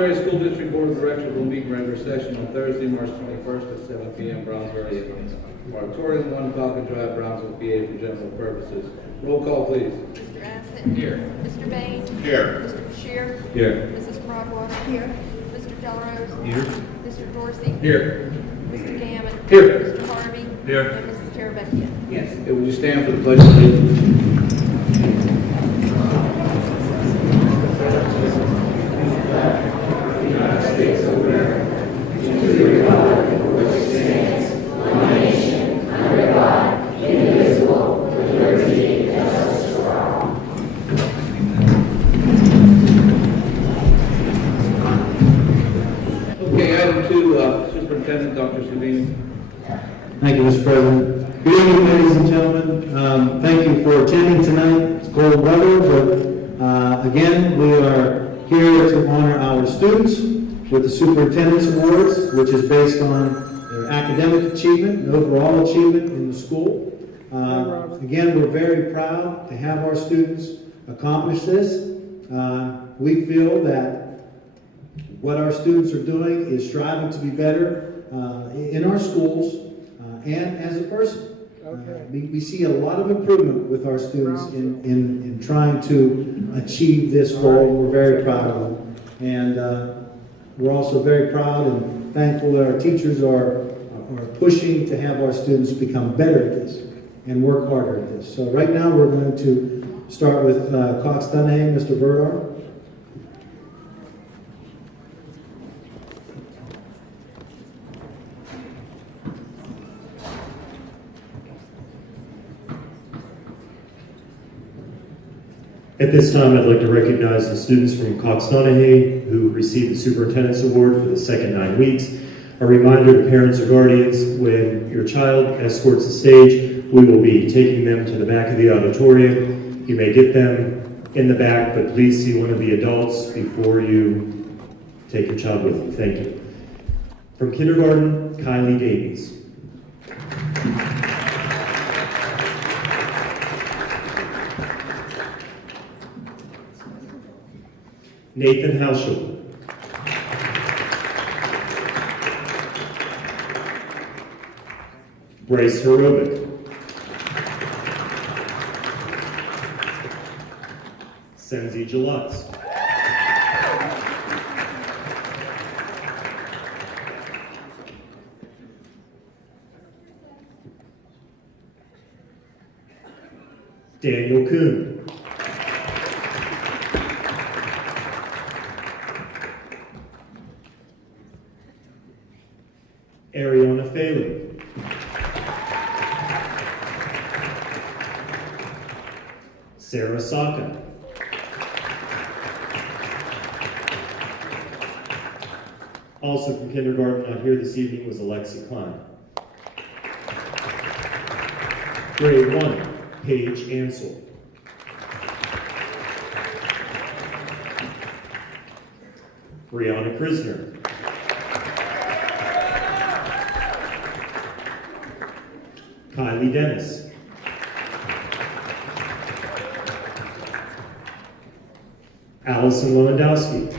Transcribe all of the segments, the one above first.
Area School District Board of Directors will meet in regular session on Thursday, March 21st at 7 p.m. Brownsville Area Auditorium, 1 Falcon Drive, Brownsville, PA, for general purposes. Roll call, please. Mr. Assett? Here. Mr. Bain? Here. Mr. Bashir? Here. Mrs. Broadwater? Here. Mr. Delarose? Here. Mr. Dorsey? Here. Mr. Gammon? Here. Mr. Harvey? Here. And Mrs. Terabecchia? Yes. Would you stand for the pledge of allegiance? United States of America, to the republic for which it stands, one nation, under God, indivisible, with liberty and justice for all. Okay, item 2, Superintendent Dr. Savini. Thank you, Mr. President. Good evening, ladies and gentlemen. Thank you for attending tonight. It's cold weather, but again, we are here to honor our students with the Superintendent's Awards, which is based on their academic achievement and overall achievement in the school. Again, we're very proud to have our students accomplish this. We feel that what our students are doing is striving to be better in our schools and as a person. We see a lot of improvement with our students in trying to achieve this goal. We're very proud of them. And we're also very proud and thankful that our teachers are pushing to have our students become better at this and work harder at this. So right now we're going to start with Cox-Dunham, Mr. Burdar. At this time, I'd like to recognize the students from Cox-Donahue who received the Superintendent's Award for the second 9 weeks. A reminder to parents or guardians, when your child escorts the stage, we will be taking them to the back of the auditorium. You may get them in the back, but please see one of the adults before you take your child with you. Thank you. From kindergarten, Kylie Davies. Nathan Hauschel. Bryce Herobic. Senzi Jalutz. Daniel Kuhn. Ariana Faley. Sarah Saka. Also from kindergarten out here this evening was Alexi Klein. Grade 1, Paige Ansel. Brianna Krisner. Kylie Dennis. Allison Lewandowski.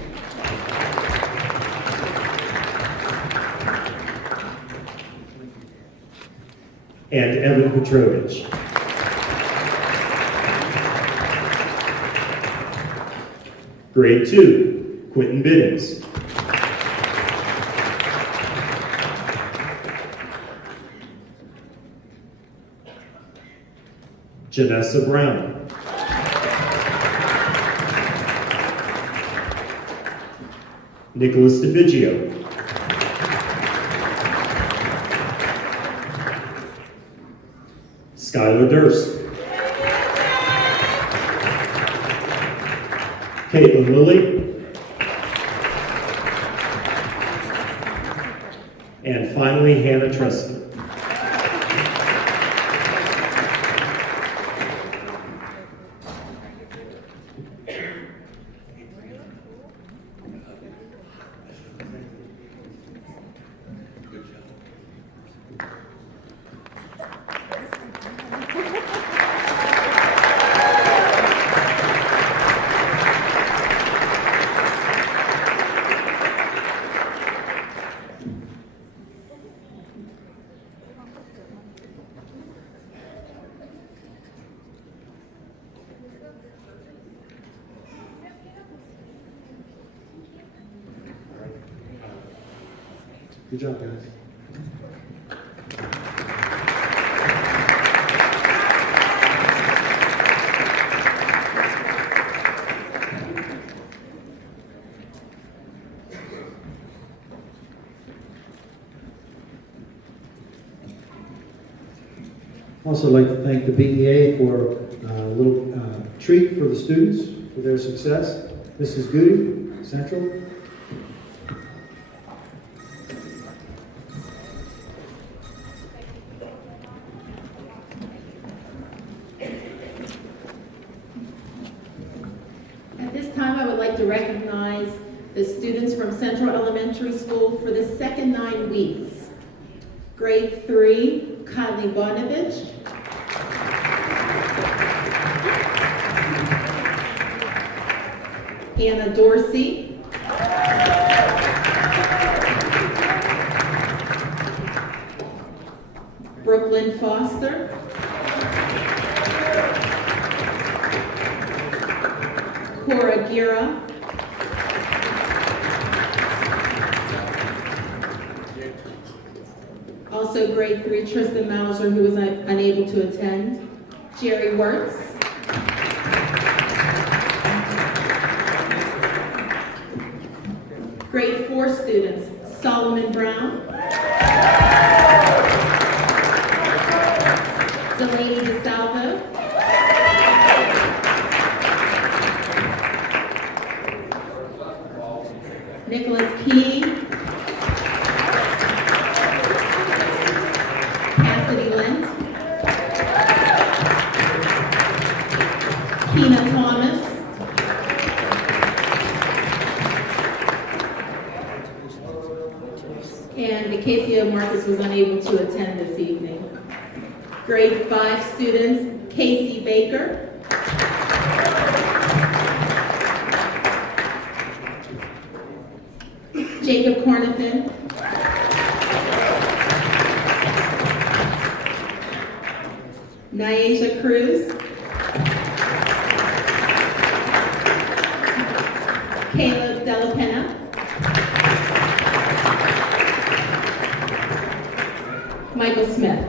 And Evan Petrovich. Grade 2, Quentin Biddings. Janessa Brown. Nicholas DeFigio. Skylar Durst. Caitlin Lilly. And finally, Hannah Treston. Good job, guys. Also like to thank the BEA for a little treat for the students for their success. Mrs. Goody, Central. At this time, I would like to recognize the students from Central Elementary School for the second 9 weeks. Grade 3, Kylie Bonovich. Anna Dorsey. Brooklyn Foster. Cora Gira. Also grade 3, Tristan Mauser, who was unable to attend. Jerry Wirtz. Grade 4 students, Solomon Brown. Delaney DeSalvo. Nicholas Key. Cassidy Lent. Keena Thomas. And Acacia Marcus was unable to attend this evening. Grade 5 students, Casey Baker. Jacob Cornathan. Nyasia Cruz. Caleb Della Pena. Michael Smith.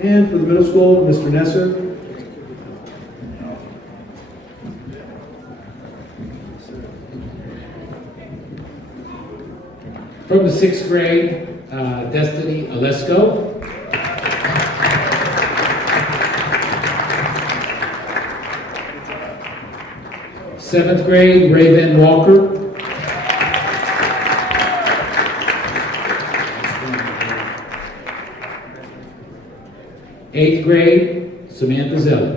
And for the middle school, Mr. Nesser. From the 6th grade, Destiny Alesko. Seventh grade, Raven Walker. Eighth grade, Samantha Zelli.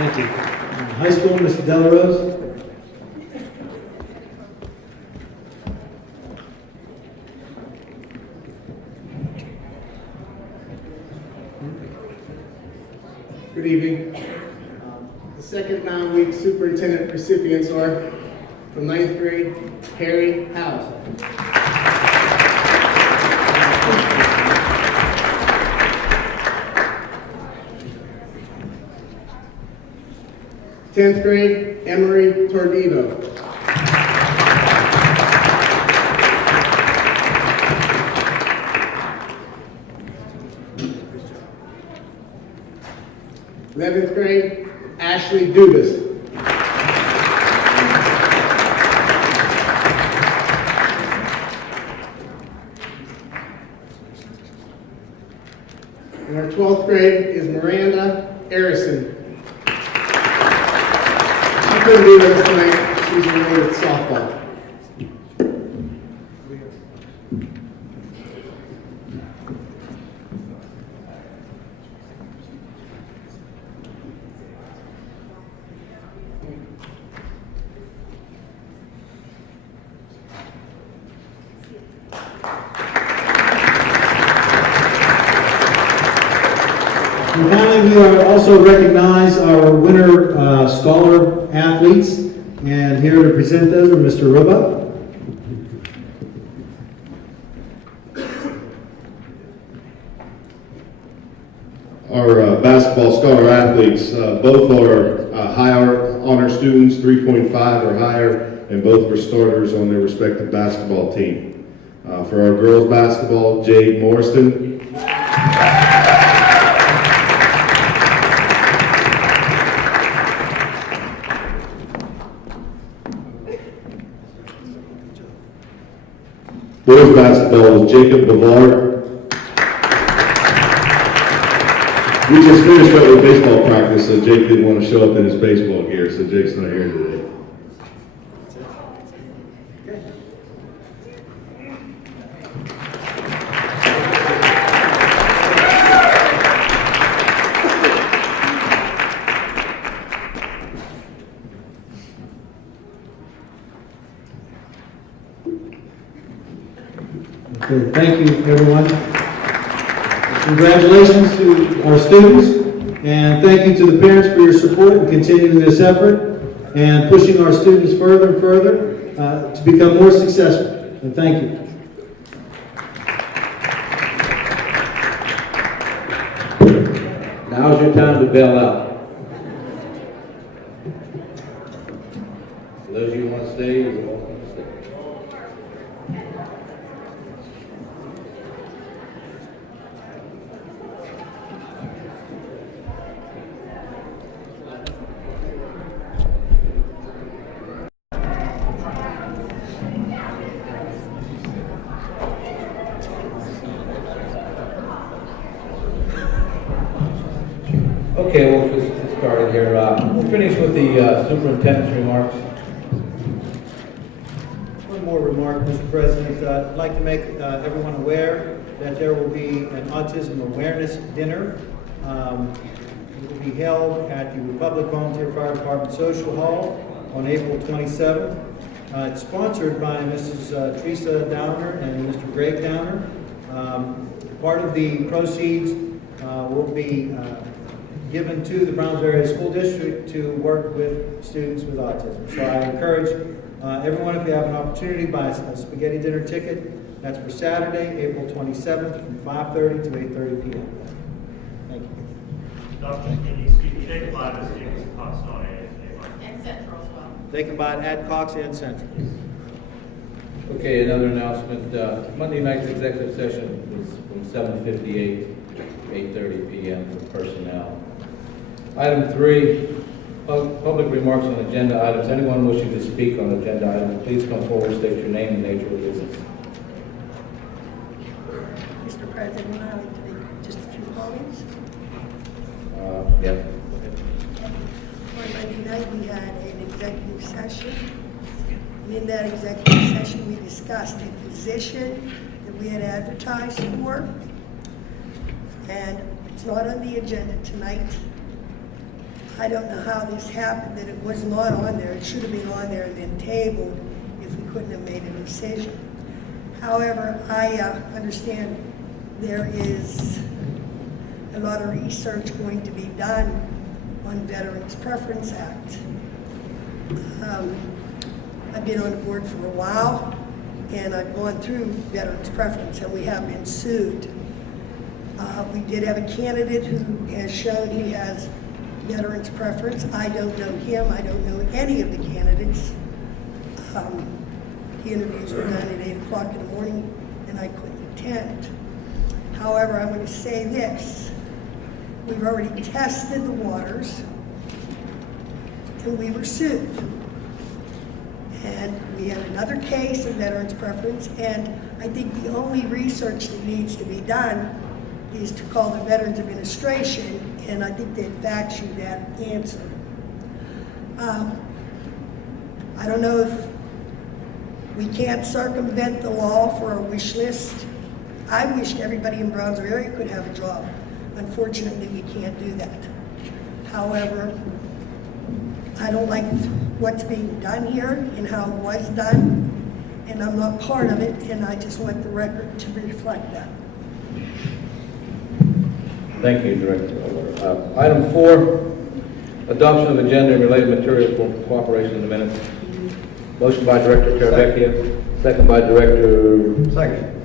Thank you. High school, Mr. Delarose. Good evening. The second 9-week superintendent recipients are from 9th grade, Harry House. 10th grade, Emery Tordivo. Eleventh grade, Ashley Dubas. And our 12th grade is Miranda Arison. She couldn't be with us tonight. She's away with softball. And finally, we are also recognize our winter scholar athletes, and here to present those are Mr. Rubba. Our basketball scholar athletes, both are high honor students, 3.5 or higher, and both were starters on their respective basketball team. For our girls basketball, Jade Morrison. Boys basketball is Jacob Bavard. We just finished up with baseball practice, so Jake didn't want to show up in his baseball gear, so Jake's not here today. Okay, thank you, everyone. Congratulations to our students, and thank you to the parents for your support in continuing this effort and pushing our students further and further to become more successful. And thank you. Now's your time to bail out. For those of you who want to stay, you're welcome to stay. Okay, we'll just get started here. We'll finish with the superintendent's remarks. One more remark, Mr. President. I'd like to make everyone aware that there will be an autism awareness dinner. It will be held at the Republic Volunteer Fire Department Social Hall on April 27th. It's sponsored by Mrs. Teresa Downer and Mr. Greg Downer. Part of the proceeds will be given to the Brownsville Area School District to work with students with autism. So I encourage everyone, if you have an opportunity, buy a spaghetti dinner ticket. That's for Saturday, April 27th from 5:30 to 8:30 p.m. Thank you. Dr. Kennedy, they can buy the students at Cox County And Central as well. They can buy it at Cox and Central. Okay, another announcement. Monday night's executive session was from 7:58 to 8:30 p.m. for personnel. Item 3, public remarks on agenda items. Anyone wishing to speak on agenda items, please come forward, state your name and nature of business. Mr. President, I'd like to make just a few comments. Yeah. On Monday night, we had an executive session. And in that executive session, we discussed a position that we had advertised for. And it's not on the agenda tonight. I don't know how this happened, that it was not on there. It should have been on there and then tabled if we couldn't have made a decision. However, I understand there is a lot of research going to be done on Veterans Preference Act. I've been on the board for a while, and I've gone through Veterans Preference, and we have been sued. We did have a candidate who has shown he has veterans preference. I don't know him. I don't know any of the candidates. The interviews were done at 8 o'clock in the morning, and I couldn't attend. However, I'm going to say this. We've already tested the waters, and we were sued. And we had another case of veterans preference, and I think the only research that needs to be done is to call the Veterans Administration, and I think they'd fax you that answer. I don't know if we can't circumvent the law for a wish list. I wish everybody in Brownsville area could have a job. Unfortunately, we can't do that. However, I don't like what's being done here and how it was done, and I'm not part of it, and I just want the record to reflect that. Thank you, Director. Item 4, adoption of agenda and related material for cooperation in the minutes. Motion by Director Teravecchia, second by Director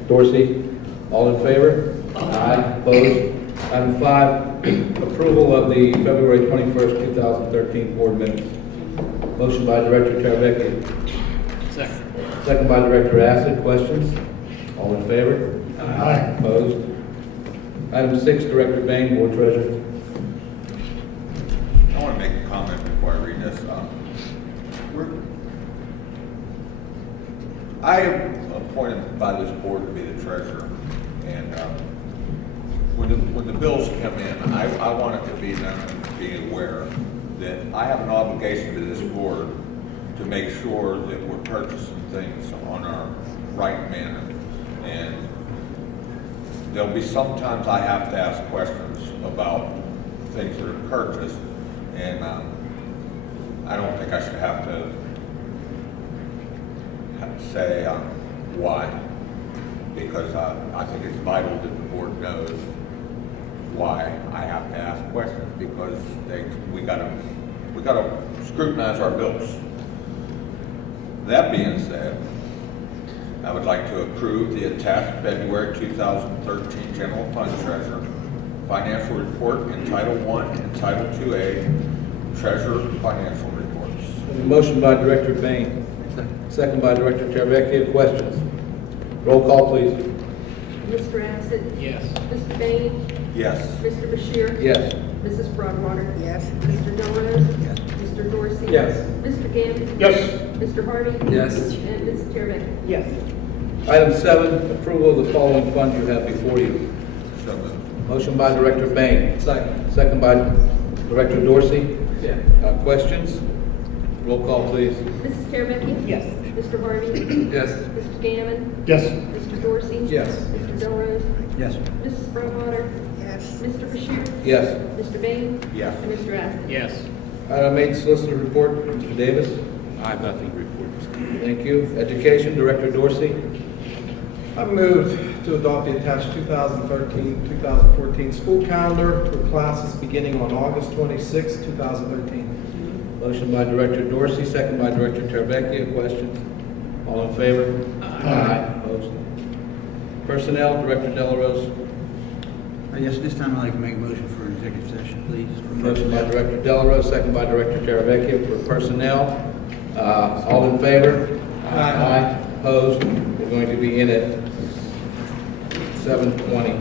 Dorsey. All in favor? Aye. Opposed? Item 5, approval of the February 21st, 2013 board minutes. Motion by Director Teravecchia. Second by Director Acid. Questions? All in favor? Aye. Opposed? Item 6, Director Bain, Board Treasurer. I want to make a comment before I read this. I am appointed by this board to be the treasurer, and when the bills come in, I want it to be them to be aware that I have an obligation to this board to make sure that we're purchasing things on our right manner. And there'll be sometimes I have to ask questions about things that are purchased, and I don't think I should have to say why, because I think it's vital that the board knows why I have to ask questions, because we gotta scrutinize our bills. That being said, I would like to approve the attached February 2013 General Fund Treasurer Financial Report in Title I and Title IIA Treasurer Financial Reports. Motion by Director Bain, second by Director Teravecchia. Questions? Roll call, please. Mr. Acid? Yes. Mr. Bain? Yes. Mr. Bashir? Yes. Mrs. Broadwater? Yes. Mr. Delrose? Yes. Mr. Dorsey? Yes. Mr. Gammon? Yes. Mr. Harvey? Yes. And Mrs. Teravecchia? Yes. Item 7, approval of the following funds you have before you. So moved. Motion by Director Bain. Second by Director Dorsey. Questions? Roll call, please. Mrs. Teravecchia? Yes. Mr. Harvey? Yes. Mr. Gammon? Yes. Mr. Dorsey? Yes. Mr. Delrose? Yes. Mrs. Broadwater? Yes. Mr. Bashir? Yes. Mr. Bain? Yes. And Mr. Acid? Yes. Item 8, solicitor report. Mr. Davis. I have nothing to report. Thank you. Education, Director Dorsey. I move to adopt the attached 2013-2014 school calendar for classes beginning on August 26, 2013. Motion by Director Dorsey, second by Director Teravecchia. Questions? All in favor? Aye. Opposed? Personnel, Director Delrose. Yes, this time I'd like to make a motion for an executive session, please. Motion by Director Delrose, second by Director Teravecchia for personnel. All in favor? Aye. Opposed? We're going to be in at 7:20.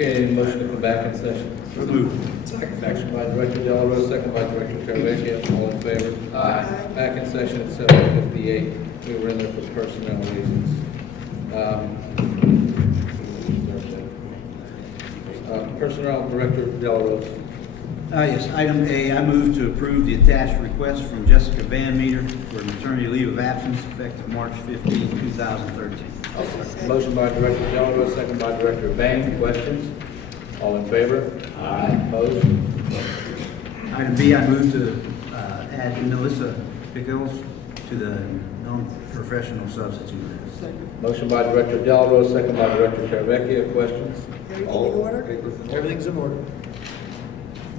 Okay, motion to come back in session. Motion by Director Delrose, second by Director Teravecchia. All in favor? Aye. Back in session at 7:58. We were in there for personnel reasons. Personnel Director Delrose. Yes, item A, I move to approve the attached request from Jessica Van Meter for maternity leave of absence effective March 15, 2013. Motion by Director Delrose, second by Director Bain. Questions? All in favor? Aye. Opposed? Item B, I move to add Melissa Pickles to the non-professional substitute list. Motion by Director Delarose, second by Director Teravicki. Questions? Everything in order? Everything's in order.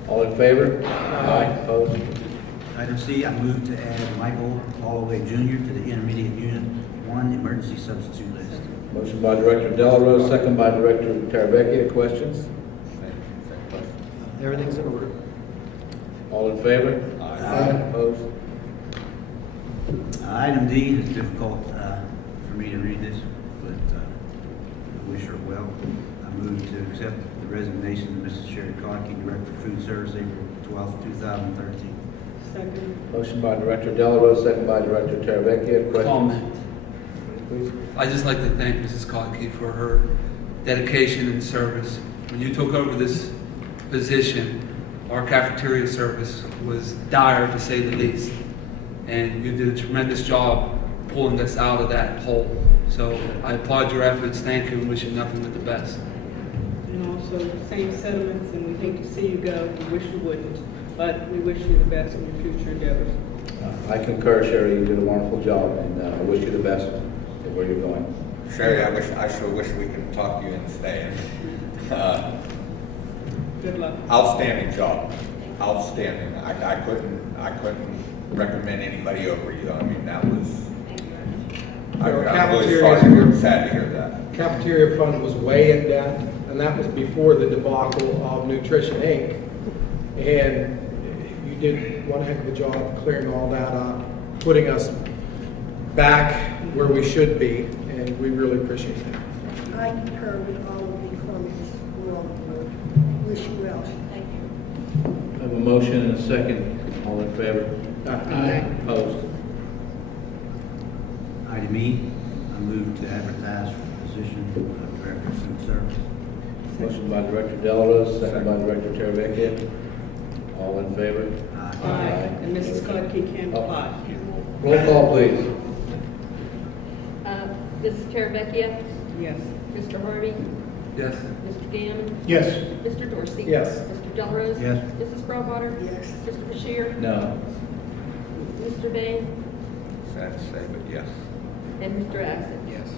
All in favor? Aye. Opposed? Item C, I move to add Michael Holloway Jr. to the Intermediate Unit 1 Emergency Substitute list. Motion by Director Delarose, second by Director Teravicki. Questions? Everything's in order. All in favor? Aye. Opposed? Item D is difficult for me to read this, but I wish her well. I move to accept the resignation of Mrs. Sherry Clarkey, Director of Food Service, April 12th, 2013. Second. Motion by Director Delarose, second by Director Teravicki. Questions? Comment. Please. I'd just like to thank Mrs. Kotke for her dedication and service. When you took over this position, our cafeteria service was dire, to say the least. And you did a tremendous job pulling us out of that hole. So I applaud your efforts, thank you, and wish you nothing but the best. And also, same sentiments, and we hate to see you go. We wish you wouldn't, but we wish you the best in your future endeavors. I concur, Sherry. You did a wonderful job, and I wish you the best at where you're going. Sherry, I sure wish we could talk you into staying. Good luck. Outstanding job, outstanding. I couldn't recommend anybody over you. I mean, that was, I'm really sad to hear that. Cafeteria fund was way in debt, and that was before the debacle of Nutrition Inc. And you did one heck of a job clearing all that up, putting us back where we should be, and we really appreciate that. I concur with all of the comments from all of you. Wish you well. Thank you. I have a motion and a second. All in favor? Aye. Opposed? Item E, I move to advertise for the position of Director of Food Service. Motion by Director Delarose, second by Director Teravicki. All in favor? Aye. And Mrs. Kotke can apply. Roll call, please. Mrs. Teravicki? Yes. Mr. Harvey? Yes. Mr. Gammon? Yes. Mr. Dorsey? Yes. Mr. Delarose? Yes. Mrs. Broadwater? Yes. Mr. Bashir? No. Mr. Bain? Sad to say, but yes. And Mr. Assett? Yes.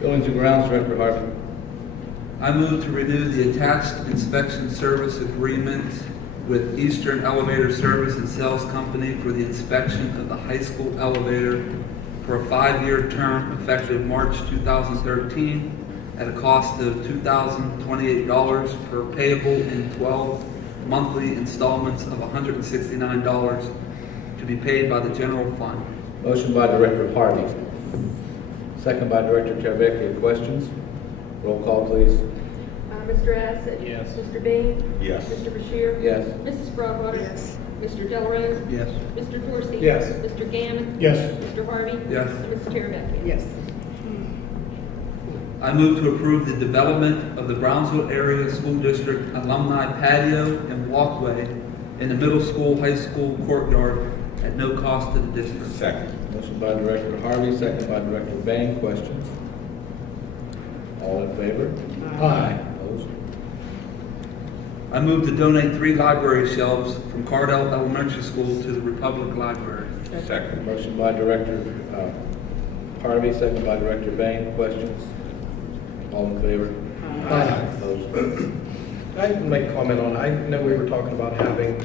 Buildings and Grounds Director Harvey. I move to renew the attached inspection service agreement with Eastern Elevator Service and Sales Company for the inspection of the high school elevator for a 5-year term effective March 2013 at a cost of $2,028 per payable in 12 monthly installments of $169 to be paid by the general fund. Motion by Director Harvey. Second by Director Teravicki. Questions? Roll call, please. Mr. Assett? Yes. Mr. Bain? Yes. Mr. Bashir? Yes. Mrs. Broadwater? Yes. Mr. Delarose? Yes. Mr. Dorsey? Yes. Mr. Gammon? Yes. Mr. Harvey? Yes. And Mrs. Teravicki? Yes. I move to approve the development of the Brownsville Area School District alumni patio and walkway in the middle school, high school courtyard at no cost to the district. Second. Motion by Director Harvey, second by Director Bain. Questions? All in favor? Aye. Opposed? I move to donate 3 library shelves from Cardell Elementary School to the Republic Library. Second. Motion by Director Harvey, second by Director Bain. Questions? All in favor? Aye. Opposed? I can make a comment on, I know we were talking about having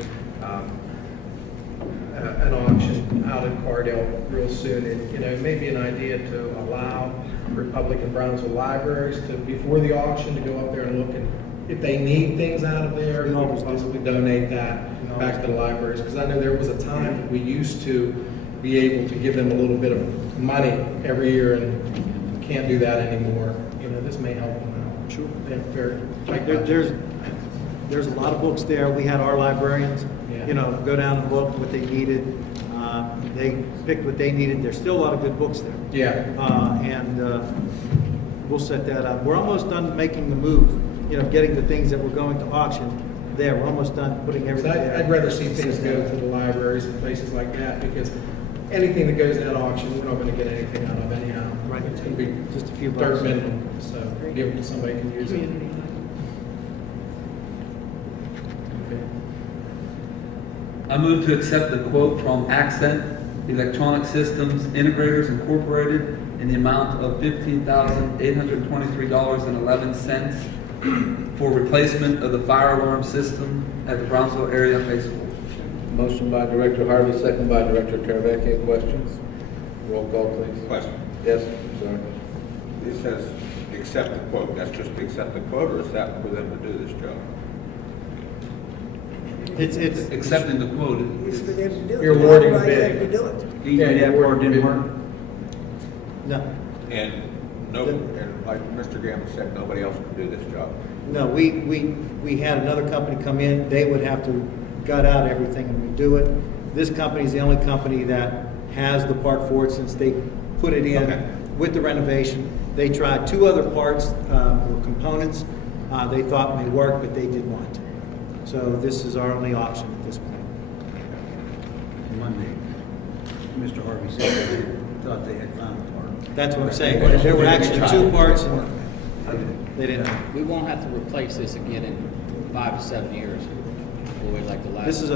an auction out in Cardell real soon, and, you know, it may be an idea to allow Republic and Brownsville libraries to, before the auction, to go up there and look, and if they need things out of there, you know, possibly donate that back to the libraries, because I know there was a time that we used to be able to give them a little bit of money every year, and can't do that anymore. You know, this may help them out. Sure. They're very tight There's a lot of books there. We had our librarians, Yeah. you know, go down and look what they needed. They picked what they needed. There's still a lot of good books there. Yeah. We'll set that up. We're almost done making the move, you know, getting the things that we're going to auction there. We're almost done putting everything there. I'd rather see things go to the libraries and places like that, because anything that goes in that auction, we're not gonna get anything out of anyhow. Right. It's gonna be Just a few dirt bucks. minimum, so give it to somebody who can use it. I move to accept the quote from Accent Electronic Systems Integrators Incorporated in the amount of $15,823.11 for replacement of the fire alarm system at the Brownsville Area High School. Motion by Director Harvey, second by Director Teravicki. Questions? Roll call, please. Question. Yes, sir. It says accept the quote. That's just to accept the quote, or is that for them to do this job? It's, Accepting the quote. It's for them to do it. You're awarding a Authorize them bid. to do it. Usually that part didn't work. no, And no, and like Mr. Gamble said, nobody else can do this job. no, we had another company come in, they would have to gut out everything and redo it. This company is the only company that has the part for it since they put it in Okay. with the renovation. They tried 2 other parts or components they thought may work, but they did not. So this is our only option at this point. Monday, Mr. Harvey said they thought they had found the part. That's what I'm saying. There were actually 2 parts and they didn't. We won't have to replace this again in 5 to 7 years. Boy, like the last. This is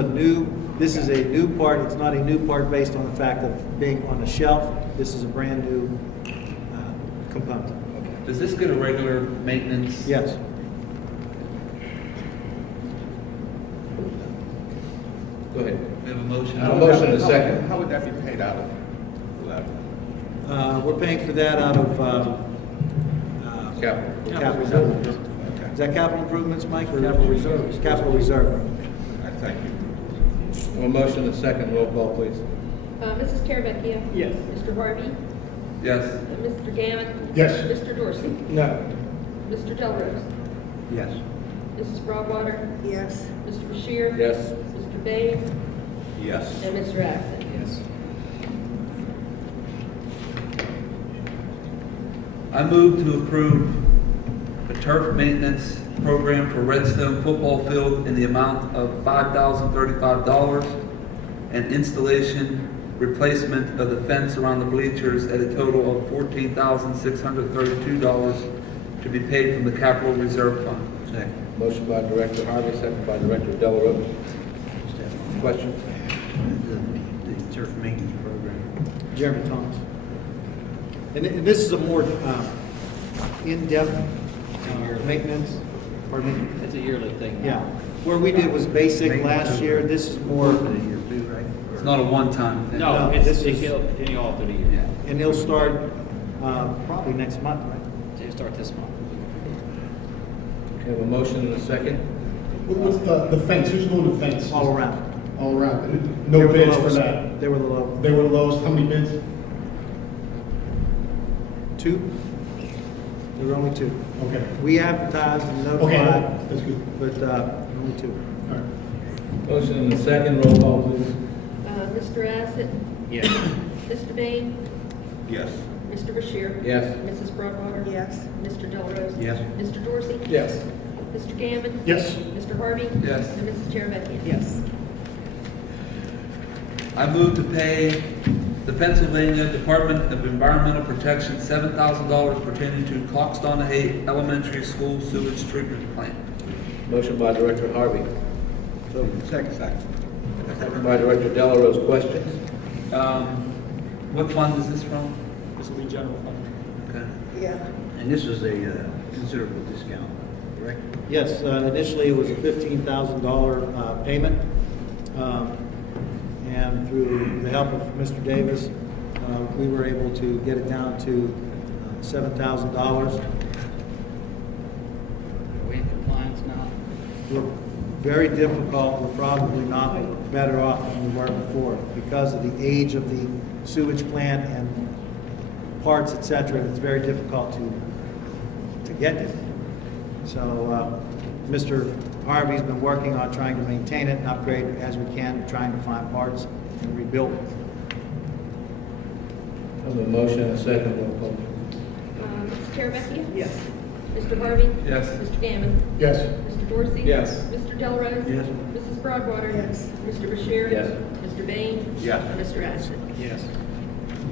a new part. It's not a new part based on the fact of being on the shelf. This is a brand new component. Does this get a regular maintenance? Yes. Go ahead. We have a motion. A motion and a second. How would that be paid out of? That? We're paying for that out of Capital. capital improvements. Is that capital improvements, Mike? Capital reserves. Capital reserve. I thank you. A motion and a second. Roll call, please. Mrs. Teravicki? Yes. Mr. Harvey? Yes. Mr. Gammon? Yes. Mr. Dorsey? No. Mr. Delrose? Yes. Mrs. Broadwater? Yes. Mr. Bashir? Yes. Mr. Bain? Yes. And Mr. Assett? Yes. I move to approve a turf maintenance program for Redstone Football Field in the amount of $5,035 and installation replacement of the fence around the bleachers at a total of $14,632 to be paid from the capital reserve fund. Second. Motion by Director Harvey, second by Director Delarose. Questions? The turf maintenance program. Jeremy Thomas. And this is a more in-depth maintenance. Pardon me? It's a yearly thing. Yeah. Where we did was basic last year. This is more, For the year 2, right? It's not a one-time thing. No, No, it's, this is- it'll continue all through the year. and it'll start probably next month, right? So you start this month. We have a motion and a second. What's the fence, who's doing the fence? All around. All around, They no were the bids for lowest. that? They were the lowest. They were the lowest, how many bids? 2? There were only 2. Okay, We advertised and okay, notified, that's good. but only 2. All right. Motion and a second. Roll call, please. Mr. Assett? Yes. Mr. Bain? Yes. Mr. Bashir? Yes. Mrs. Broadwater? Yes. Mr. Delrose? Yes. Mr. Dorsey? Yes. Mr. Gammon? Yes. Mr. Harvey? Yes. And Mrs. Teravicki? Yes. I move to pay the Pennsylvania Department of Environmental Protection $7,000 pertaining to Cox-Donahue Elementary School sewage treatment plant. Motion by Director Harvey, Second. second by Director Delarose. Questions? What fund is this from? This will be general fund. Okay. Yeah. And this is a considerable discount, correct? Yes, initially it was a $15,000 payment. And through the help of Mr. Davis, we were able to get it down to $7,000. Are we in compliance now? We're very difficult, we're probably not better off than we were before because of the age of the sewage plant and parts, et cetera. It's very difficult to get it. So Mr. Harvey's been working on trying to maintain it and upgrade it as we can, trying to find parts and rebuild it. I have a motion and a second. Roll call. Mrs. Teravicki? Yes. Mr. Harvey? Yes. Mr. Gammon? Yes. Mr. Dorsey? Yes. Mr. Delrose? Yes. Mrs. Broadwater? Yes. Mr. Bashir? Yes. Mr. Bain? Yes. And Mr. Assett? Yes.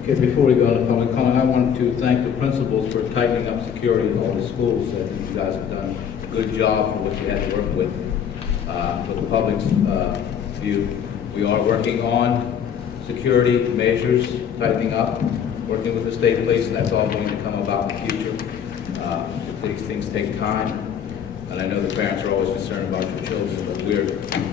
Okay, before we go into public comment, I want to thank the principals for tightening up security in all the schools. I think you guys have done a good job for what you had to work with. For the public's view, we are working on security measures, tightening up, working with the state police, and that's all going to come about in the future. These things take time, and I know the parents are always concerned about your children, but we're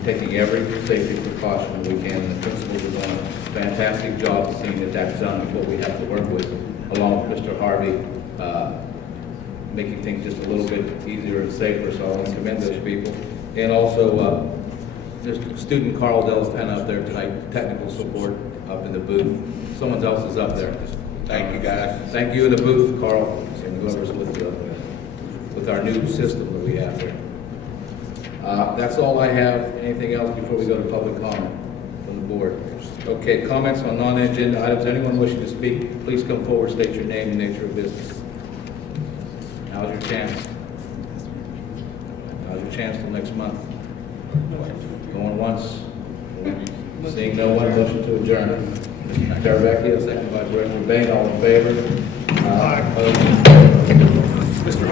taking every safety precaution that we can, and the principals are doing a fantastic job of seeing that that's done with what we have to work with, along with Mr. Harvey, making things just a little bit easier and safer, so I want to commend those people. And also, there's student Carl Dell's pen up there tonight, technical support up in the booth. Someone else is up there. Thank you, guys. Thank you in the booth, Carl, and whoever's with our new system that we have here. That's all I have. Anything else before we go to public comment from the board? Okay, comments on non-agenda items. Anyone wishing to speak, please come forward, state your name and nature of business. Now's your chance. Now's your chance till next month. Going once. Seeing no one, motion to adjourn. Mr. Teravecchia, second by Director Bain, all in favor? Aye. Mr.